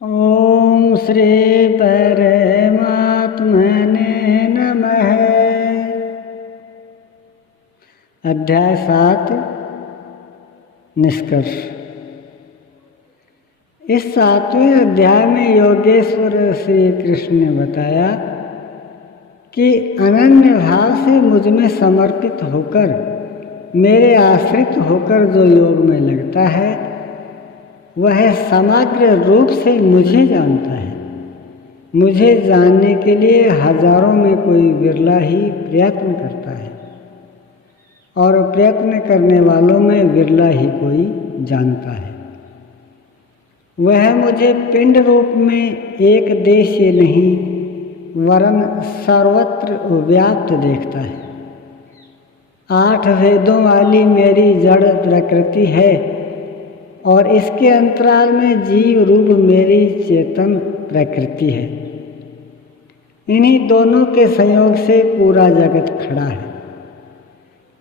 ओम श्री परमात्मने नमः। अध्याय 7 निष्कर्ष। इस 7वें अध्याय में योगेश्वर श्री कृष्ण ने बताया कि अनन्य भाव से मुझ में समर्पित होकर मेरे आश्रित होकर जो योग में लगता है वह समग्र रूप से मुझे जानता है। मुझे जानने के लिए हजारों में कोई विरला ही प्रयत्न करता है और प्रयत्न करने वालों में विरला ही कोई जानता है। वह मुझे पिंड रूप में एक देशीय नहीं वरन सर्वत्र व्याप्त देखता है। 8 वेदों वाली मेरी जड़ प्रकृति है और इसके अंतराल में जीव रूप मेरी चेतन प्रकृति है। इन्हीं दोनों के संयोग से पूरा जगत खड़ा है।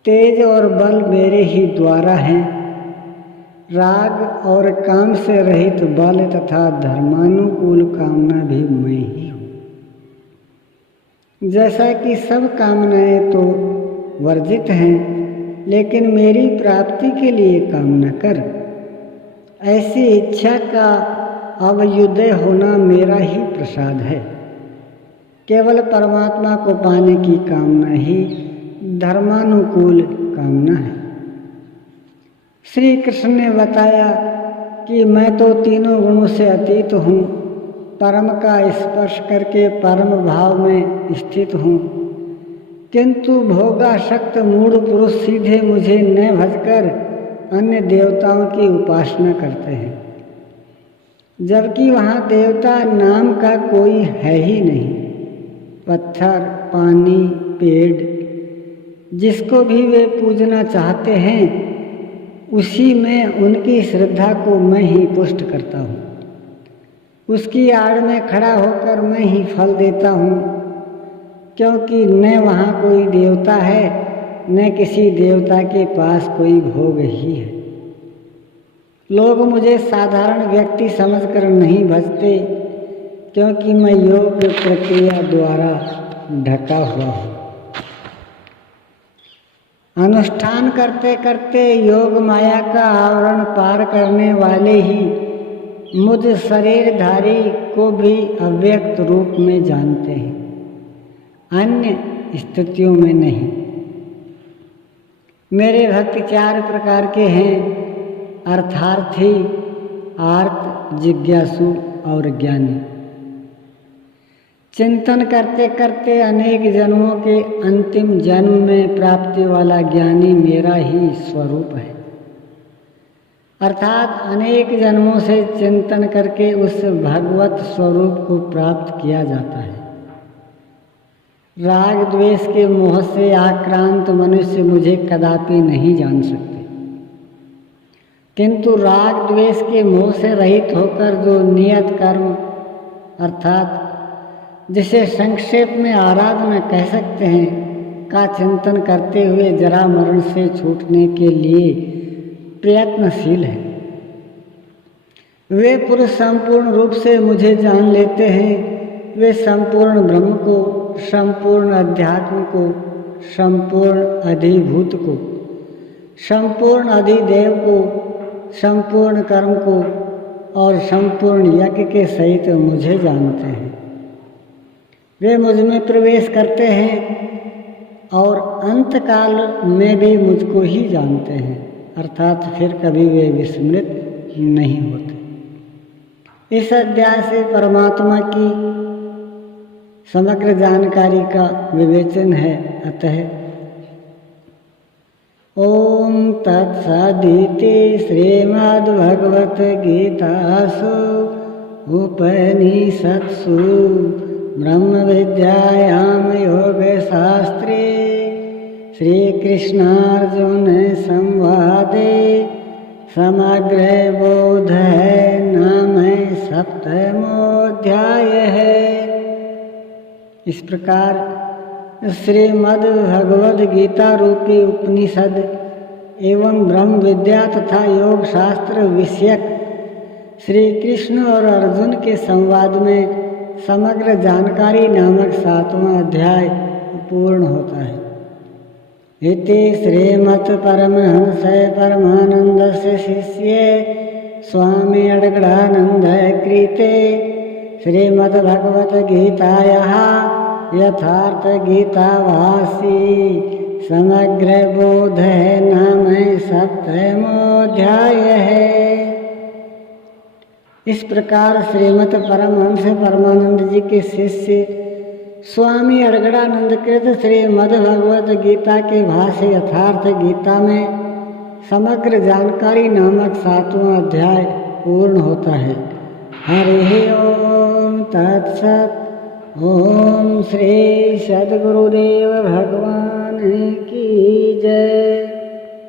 तेज और बल मेरे ही द्वारा हैं। राग और काम से रहित बल तथा धर्मानुकूल कामना भी मैं ही हूँ। जैसा कि सब कामनाएं तो वर्जित हैं, लेकिन मेरी प्राप्ति के लिए कामना कर, ऐसी इच्छा का अवयुदय होना मेरा ही प्रसाद है। केवल परमात्मा को पाने की कामना ही धर्मानुकूल कामना है। श्री कृष्ण ने बताया कि मैं तो तीनों गुणों से अतीत हूँ, परम का स्पर्श करके परम भाव में स्थित हूँ, किंतु भोगासक्त मूढ़ पुरुष सीधे मुझे न भजकर अन्य देवताओं की उपासना करते हैं, जबकि वहाँ देवता नाम का कोई है ही नहीं। पत्थर, पानी, पेड़, जिसको भी वे पूजना चाहते हैं उसी में उनकी श्रद्धा को मैं ही पुष्ट करता हूँ। उसकी आड़ में खड़ा होकर मैं ही फल देता हूँ, क्योंकि न वहाँ कोई देवता है न किसी देवता के पास कोई भोग ही है। लोग मुझे साधारण व्यक्ति समझकर नहीं भजते, क्योंकि मैं योग प्रक्रिया द्वारा ढका हुआ हूँ। अनुष्ठान करते करते योग माया का आवरण पार करने वाले ही मुझ शरीरधारी को भी अव्यक्त रूप में जानते हैं, अन्य स्थितियों में नहीं। मेरे भक्त 4 प्रकार के हैं: अर्थार्थी, आर्त, जिज्ञासु और ज्ञानी। चिंतन करते करते अनेक जन्मों के अंतिम जन्म में प्राप्ति वाला ज्ञानी मेरा ही स्वरूप है। अर्थात अनेक जन्मों से चिंतन करके उस भगवत स्वरूप को प्राप्त किया जाता है। राग द्वेष के मोह से आक्रांत मनुष्य मुझे कदापि नहीं जान सकते, किंतु राग द्वेष के मोह से रहित होकर जो नियत कर्म अर्थात जिसे संक्षेप में आराधना कह सकते हैं का चिंतन करते हुए जरा मरण से छूटने के लिए प्रयत्नशील है, वे पुरुष संपूर्ण रूप से मुझे जान लेते हैं। वे संपूर्ण ब्रह्म को, संपूर्ण अध्यात्म को, संपूर्ण अधिभूत को, संपूर्ण अधिदेव को, संपूर्ण कर्म को और संपूर्ण यज्ञ के सहित मुझे जानते हैं। वे मुझ में प्रवेश करते हैं और अंतकाल में भी मुझको ही जानते हैं, अर्थात फिर कभी वे विस्मृत नहीं होते। इस अध्याय से परमात्मा की समग्र जानकारी का विवेचन है। अतः ओम तत्सदिति श्रीमद्भगवत गीतासु उपनिषत्सु ब्रह्म विद्यायां योगशास्त्रे श्रीकृष्णार्जुन संवादे समग्र बोध नाम 7वां है। इस प्रकार श्रीमद् भगवद गीता रूपी उपनिषद एवं ब्रह्म विद्या तथा योग शास्त्र विषयक श्री कृष्ण और अर्जुन के संवाद में समग्र जानकारी नामक 7वां अध्याय पूर्ण होता है। इति श्रीमत् परमहंस परमानंदस्य शिष्ये स्वामी अडगड़ानंद कृते श्रीमद्भगवद्गीतायाः यथार्थ गीताभासी समग्र बोध नाम 7वां है। इस प्रकार श्रीमद् परमहंस परमानंद जी के शिष्य स्वामी अडगड़ानंद कृत श्रीमद् भगवद गीता के भाष्य यथार्थ गीता में समग्र जानकारी नामक 7वां अध्याय पूर्ण होता है। हरि ओम तत्सत। ओम श्री सद्गुरुदेव भगवान की जय।